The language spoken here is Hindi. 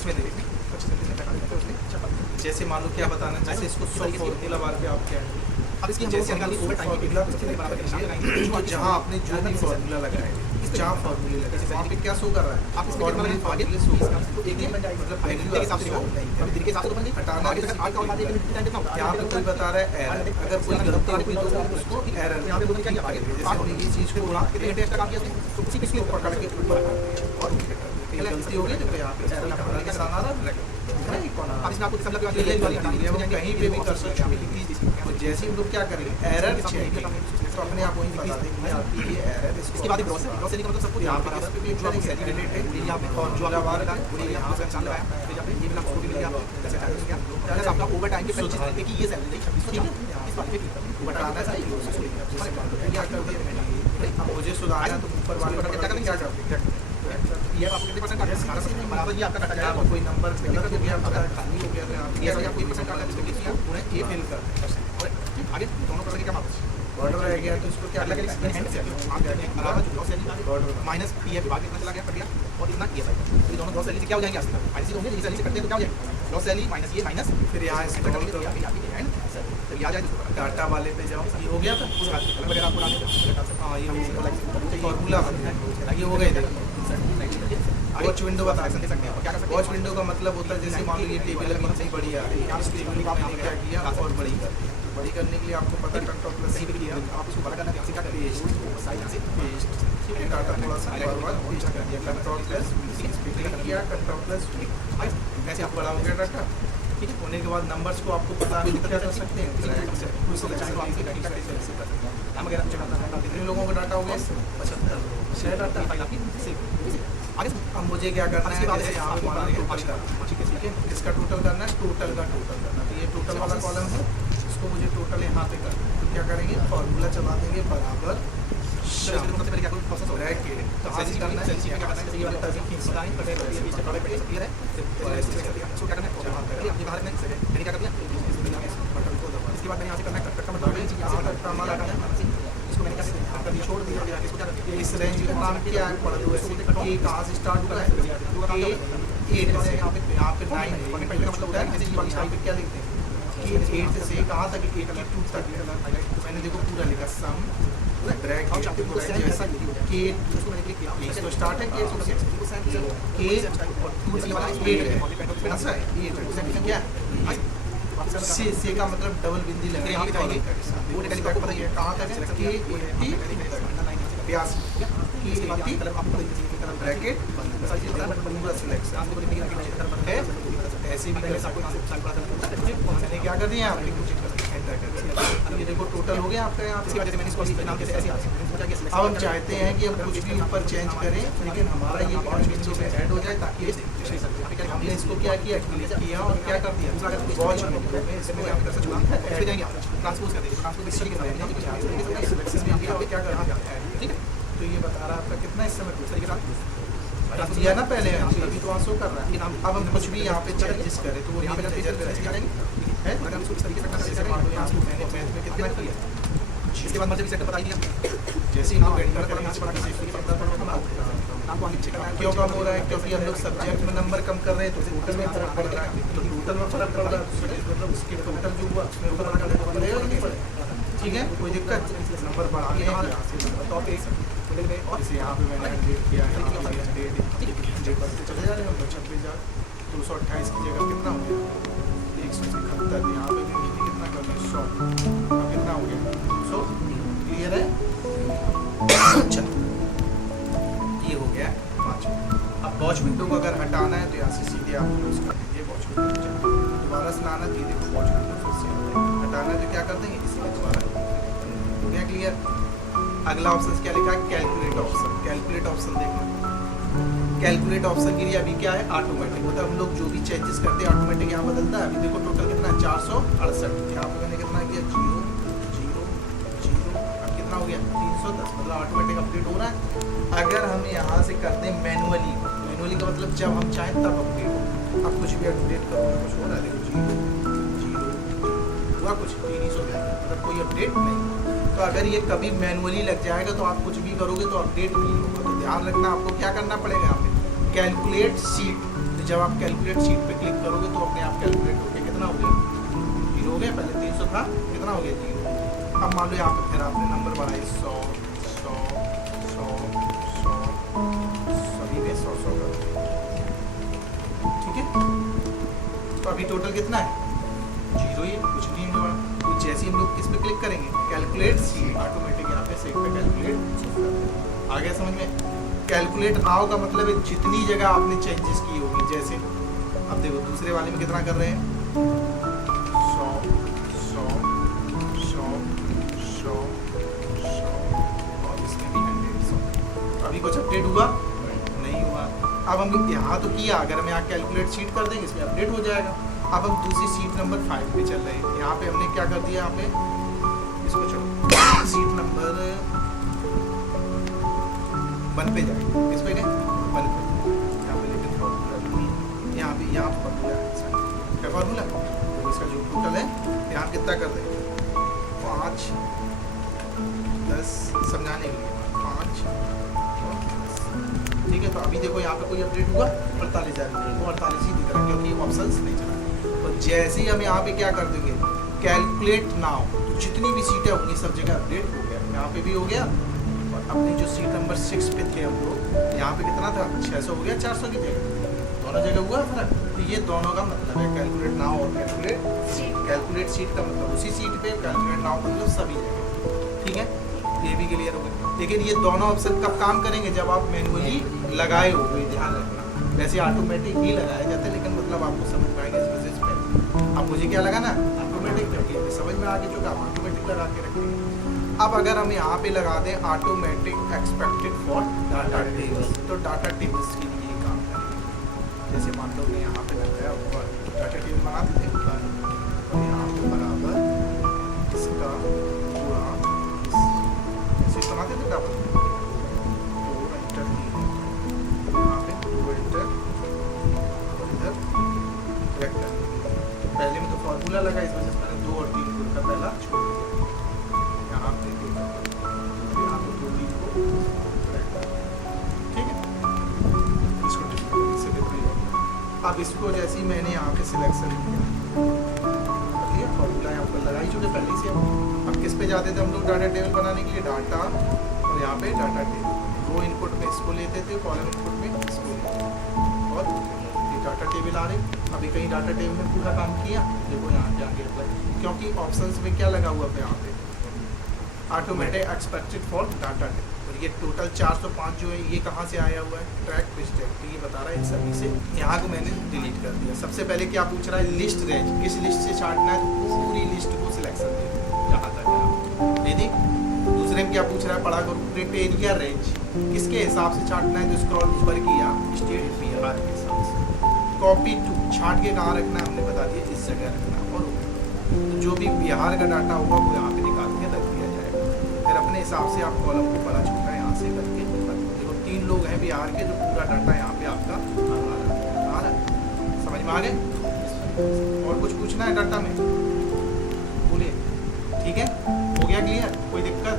इसमें देखिए जैसे मान लो क्या बताना, जैसे इसको 100 फॉर्मूला बार पे आप क्या है, अब इसकी हम जैसे लोग ओवर टाइम की फॉर्मूला तो जहाँ आपने जो भी फॉर्मूला लगाए, जहाँ फॉर्मूले लगाए वहाँ पे क्या शो कर रहा है, आप इसमें फॉर्मूले आगे शो कर रहा है। तो एक दिन बन जाएगी, मतलब वैल्यू के हिसाब से हो अभी दिन के हिसाब से तो बन गई, हटाना आगे तक आगे का और आगे का टाइम कितना होगा, यहाँ पे कोई बता रहा है एरर, अगर कोई गलती होगी तो उसको एरर, यहाँ पे बोलने क्या किया आगे जैसे हमने ये चीज़ को बोला कितने घंटे एक्स्ट्रा काम किया तो उसी इसको पकड़ के ऊपर कर दिया और गलती हो गई तो यहाँ पे एरर का निशान आ रहा है, अब इसमें आपको सब लग ये वाली कहीं पे भी कर सकते हैं। तो जैसे हम लोग क्या करेंगे, एरर चेक तो अपने आप वही बता देंगे आपकी ये एरर, इसके बाद ग्रॉसरी का मतलब सब कुछ यहाँ पे इस पे क्लिक करेंगे, रिलेटेड यहाँ पे और जो फॉर्मूला बार यहाँ पे निशान लगाया, फिर यहाँ पे ये मिला फोटो मिल गया आपको, जैसे टाइम मिल गया, जैसे आपका ओवर टाइम के पहले जिस तरीके की ये सैलरी रही 2604 इस बात पे क्लिक करें, ओवर टाइम का चाहिए मुझे सुधारना तो ऊपर वाले क्या करेंगे, क्या करते ये आपको कितने परसेंट काटा है, बराबर ये आपका काटा जाएगा, आपको कोई नंबर गलत हो गया, अगर खाली हो गया तो आप ये आपको परसेंट काटा है, इसको किया पूरे ए फिल कर और आगे दोनों तरह के क्या मार्क्स बॉर्डर रह गया तो इसको क्या अलग लगेगा, अलग हैंड से आप करते हैं बराबर जो gross salary border minus PF भाग कितना चला गया कट गया और इतना ये साइड, ये दोनों ग्रॉस सैलरी से क्या हो जाएंगे आगे माइनस होंगे, ये सैलरी से कटते हैं तो क्या हो जाएगा ग्रॉस सैलरी माइनस ये माइनस, फिर यहाँ एंटर स्क्रॉल करके करो, एंड फिर आ जाए डाटा वाले पे जाओ, ये हो गया था उस बात कलर वगैरह आपको डालना है, हाँ ये फॉर्मूला ये हो गए। वॉच विंडो बता दे सकते हैं और क्या कर सकते हैं, वॉच विंडो का मतलब होता है जैसे मान लो ये टेबल अभी इतनी बड़ी आ रही है, इस टेबल को आपने क्या किया और बड़ी कर दी, बड़ी करने के लिए आपको पता कंट्रोल प्लस सही भी किया आप इसको बड़ा करना है क्या करें पेस्ट साइड से पेस्ट डाटा थोड़ा सा फॉरवर्ड पेस्ट कर दिया, कंट्रोल प्लस क्लिक किया, कंट्रोल प्लस ऐसे आप बड़ा हो गया डाटा। ठीक है, होने के बाद नंबर्स को आपको पता नहीं क्या कर सकते हैं, कितने लोगों का डाटा हो गया 75 डाटा। अब मुझे क्या करना है, जैसे यहाँ पे मान लो टोटल करना, ठीक है, इसका टोटल करना है, टोटल का टोटल करना, तो ये टोटल वाला कॉलम है, इसको मुझे टोटल यहाँ पे करना है, तो क्या करेंगे फॉर्मूला चला देंगे बराबर ब्रैकेट कहाँ से करना है, इसके बाद मैंने यहाँ से करना है कट का मतलब इसको मैंने क्या छोड़ दिया, इस रेंज का नाम क्या है, पढ़ लो ऐसे ए कहाँ से स्टार्ट हुआ है, ए 8 से यहाँ पे 9 पहले का मतलब होता है जैसे वाली स्टाइल पे क्या लिखते हैं कि 8 से कहाँ तक 82 तक, मैंने देखो पूरा लिखा सम ब्रैकेट के इसको स्टार्ट है के 8 ऐसा है क्या से का मतलब डबल बिंदी लगे यहाँ पे वो टेक्निक आपको पता ही है कहाँ तक है के 82 ब्रैकेट पूरा सिलेक्शन है, ऐसे भी मैंने क्या कर दिया आपने ये देखो टोटल हो गया आपका यहाँ पे। अब हम चाहते हैं कि हम कुछ भी ऊपर चेंज करें लेकिन हमारा ये 5 विंडो में ऐड हो जाए ताकि हमने इसको क्या किया क्लिक किया और क्या कर दिया वॉच विंडो में इसमें ट्रांसपोज कर देंगे क्या करना चाहते हैं, ठीक है। तो ये बता रहा है आपका कितना इस समय दूसरे के साथ दिया ना पहले अभी तो वहाँ शो कर रहा है, अब हम कुछ भी यहाँ पे चेंजेस करें तो वो यहाँ पे है अगर हम इस तरीके से मैथ में कितना किया, इसके बाद मल्टीपल सेट बता दिया जैसे ही हम एंटर करेंगे क्यों कम हो रहा है, क्योंकि हम लोग सब्जेक्ट में नंबर कम कर रहे हैं तो टोटल में फर्क पड़ रहा है, तो टोटल में फर्क पड़ रहा है मतलब उसके टोटल जो हुआ उसमें पड़ेगा नहीं पड़ेगा, ठीक है कोई दिक्कत नंबर बढ़ा के टॉप 1 और इसे यहाँ पे मैंने अपडेट किया है डेट चले जा रहे हैं 26,228 की जगह कितना हो गया 177, यहाँ पे भी कितना कर रहे हैं 100, अब कितना हो गया 200, क्लियर है। अच्छा ये हो गया 5। अब वॉच विंडो को अगर हटाना है तो यहाँ से सीधे आप क्लोज कर दीजिए वॉच विंडो, दोबारा से लाना चाहिए देखो वॉच विंडो फिर से हटाना है तो क्या कर देंगे इसी में दोबारा हो गया क्लियर। अगला ऑप्शन क्या लिखा है कैलकुलेट ऑप्शन, कैलकुलेट ऑप्शन देखना, कैलकुलेट ऑप्शन के लिए अभी क्या है ऑटोमेटिक, मतलब हम लोग जो भी चेंजेस करते हैं ऑटोमेटिक यहाँ बदलता है। अभी देखो टोटल कितना है 468, यहाँ पे मैंने कितना किया 0 0 0, अब कितना हो गया 310, मतलब ऑटोमेटिक अपडेट हो रहा है। अगर हम यहाँ से करते हैं मैनुअली, मैनुअली का मतलब जब हम चाहें तब अपडेट हो, अब कुछ भी अपडेट करो कुछ हो रहा है देखो 0 0 हुआ कुछ 300 मतलब कोई अपडेट नहीं। तो अगर ये कभी मैनुअली लग जाएगा तो आप कुछ भी करोगे तो अपडेट नहीं होगा, तो ध्यान रखना आपको क्या करना पड़ेगा यहाँ पे कैलकुलेट सीट, तो जब आप कैलकुलेट शीट पे क्लिक करोगे तो अपने आप कैलकुलेट होके कितना हो गया, 0 हो गया। पहले 300 था, कितना हो गया 0। अब मान लो यहाँ पे फिर आपने नंबर बढ़ाए 100 100 100 100, सभी में 100 100 कर, ठीक है। तो अभी टोटल कितना है 0 ही है, कुछ नहीं हुआ। तो जैसे ही हम लोग किस पे क्लिक करेंगे, कैलकुलेट शीट, ऑटोमेटिक यहाँ पे सेट पे कैलकुलेट आ गया समझ में। कैलकुलेट नाउ का मतलब है जितनी जगह आपने चेंजेस की होगी, जैसे अब देखो दूसरे वाले में कितना कर रहे हैं 100 100 100 100 100 और इसमें भी 100 100। अभी कुछ अपडेट हुआ नहीं हुआ। अब हम यहाँ तो किया, अगर हम यहाँ कैलकुलेट शीट कर देंगे इसमें अपडेट हो जाएगा। अब हम दूसरी सीट नंबर 5 पे चल रहे हैं। यहाँ पे हमने क्या कर दिया, यहाँ पे इसको चलो सीट नंबर 1 पे जाएंगे। इस पे गए 1 पे, यहाँ पे लेकिन फॉर्मूला यहाँ पे, यहाँ फॉर्मूला है, क्या फॉर्मूला, तो इसका जो टोटल है यहाँ कितना कर देंगे 5 10 समझाने के लिए 5 और 10, ठीक है। तो अभी देखो यहाँ पे कोई अपडेट हुआ 48,000 वो 48 ही दिख रहा है क्योंकि ऑप्शंस नहीं चला। तो जैसे ही हम यहाँ पे क्या कर देंगे कैलकुलेट नाउ, तो जितनी भी सीटें होंगी सब जगह अपडेट हो गया, यहाँ पे भी हो गया। और अपनी जो सीट नंबर 6 पे थे हम लोग, यहाँ पे कितना था 600 हो गया 400 की जगह, दोनों जगह हुआ फर्क। तो ये दोनों का मतलब है कैलकुलेट नाउ और कैलकुलेट सीट। कैलकुलेट सीट का मतलब उसी सीट पे, कैलकुलेट नाउ का मतलब सभी जगह, ठीक है। ये भी क्लियर हो गया। लेकिन ये दोनों ऑप्शन कब काम करेंगे, जब आप मैनुअली लगाए हो, ध्यान रखना। वैसे ऑटोमेटिक ही लगाए जाते हैं लेकिन मतलब आपको समझ पाएंगे इस वजह से। अब मुझे क्या लगा ना ऑटोमेटिक, क्योंकि समझ में आ गया चुका, आप ऑटोमेटिक लगा के रखेंगे। अब अगर हम यहाँ पे लगा दें automatic expected for data tables, तो डाटा टेबल्स के लिए काम करेंगे। जैसे मान लो मैं यहाँ पे लगाया ऊपर डाटा टेबल बनाते थे ऊपर, और यहाँ पे बराबर इसका पूरा ऐसे बनाते थे डबल, तो एंटर दिए यहाँ पे, तो एंटर और इधर वेक्टर। पहले में तो फॉर्मूला लगा, इस वजह से मैंने 2 और 3 का पहला छोड़ दिया। यहाँ पे यहाँ पे 2 3 को वेक्टर, ठीक है। इसको इससे डिफरेंट। अब इसको जैसे ही मैंने यहाँ पे सिलेक्शन किया, फॉर्मूला यहाँ पर लगा ही चुके पहले से। अब किस पे जाते थे हम लोग डाटा टेबल बनाने के लिए, डाटा, और यहाँ पे डाटा टेबल, रो इनपुट में इसको लेते थे, कॉलम इनपुट में इसको लेते थे, और डाटा टेबल आ रही। अभी कहीं डाटा टेबल में पूरा काम किया, देखो यहाँ पे आगे अप्लाई, क्योंकि ऑप्शंस में क्या लगा हुआ है यहाँ पे automatic expected for data table. और ये टोटल 405 जो है ये कहाँ से आया हुआ है, ट्रैक मिस्टेक, तो ये बता रहा है इन सभी से। यहाँ को मैंने डिलीट कर दिया। सबसे पहले क्या पूछ रहा है, लिस्ट रेंज, किस लिस्ट से छाटना है, तो पूरी लिस्ट को सिलेक्शन दे दो जहाँ तक है, दे दी। दूसरे में क्या पूछ रहा है, पढ़ा करो क्राइटेरिया रेंज, किसके हिसाब से छाटना है, तो स्क्रॉल ऊपर किया स्टेट बिहार के हिसाब से। कॉपी टू, छाट के कहाँ रखना है हमने बता दिया, इस जगह रखना है। और तो जो भी बिहार का डाटा होगा वो यहाँ पे निकाल के रख दिया जाएगा। फिर अपने हिसाब से आप कॉलम को बड़ा छोटा यहाँ से करके, देखो 3 लोग हैं बिहार के, जो पूरा डाटा यहाँ पे आपका आ रहा है। समझ में आ गए। और कुछ पूछना है डाटा में बोलिए, ठीक है, हो गया क्लियर, कोई दिक्कत।